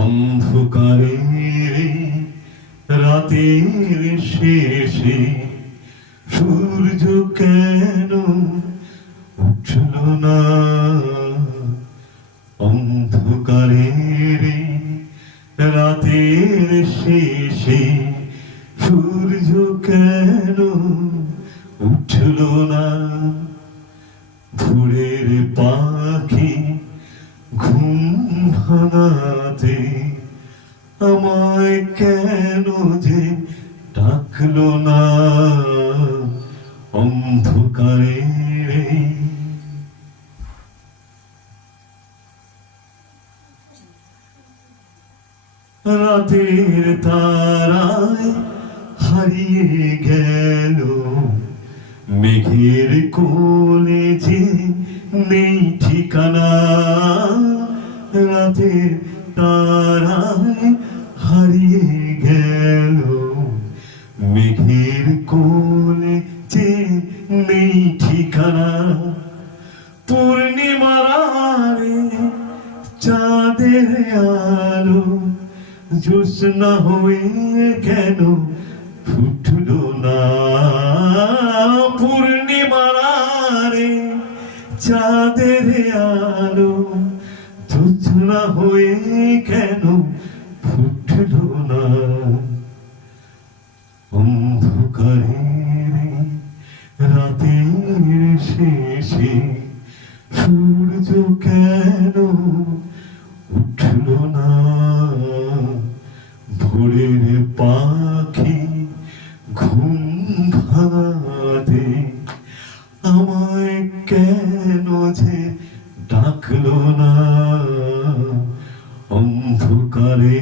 অন্ধকারে রাতের শেষে সূর্য কেন উঠল না? অন্ধকারে রাতের শেষে সূর্য কেন উঠল না? ভোরের পাখি ঘুম ভাঙাতে আমায় কেন যে ডাকলো না? অন্ধকারে রাতের তারায় হারিয়ে গেল, মেঘের কোলে যে নেই ঠিকানা। রাতের তারায় হারিয়ে গেল, মেঘের কোলে যে নেই ঠিকানা। পূর্ণিমার আড়ে চাঁদের আলো জ্যোৎস্না হয়ে কেন ফুটল না? পূর্ণিমার আড়ে চাঁদের আলো জ্যোৎস্না হয়ে কেন ফুটল না? অন্ধকারে রাতের শেষে সূর্য কেন উঠল না? ভোরের পাখি ঘুম ভাঙাতে আমায় কেন যে ডাকলো না? অন্ধকারে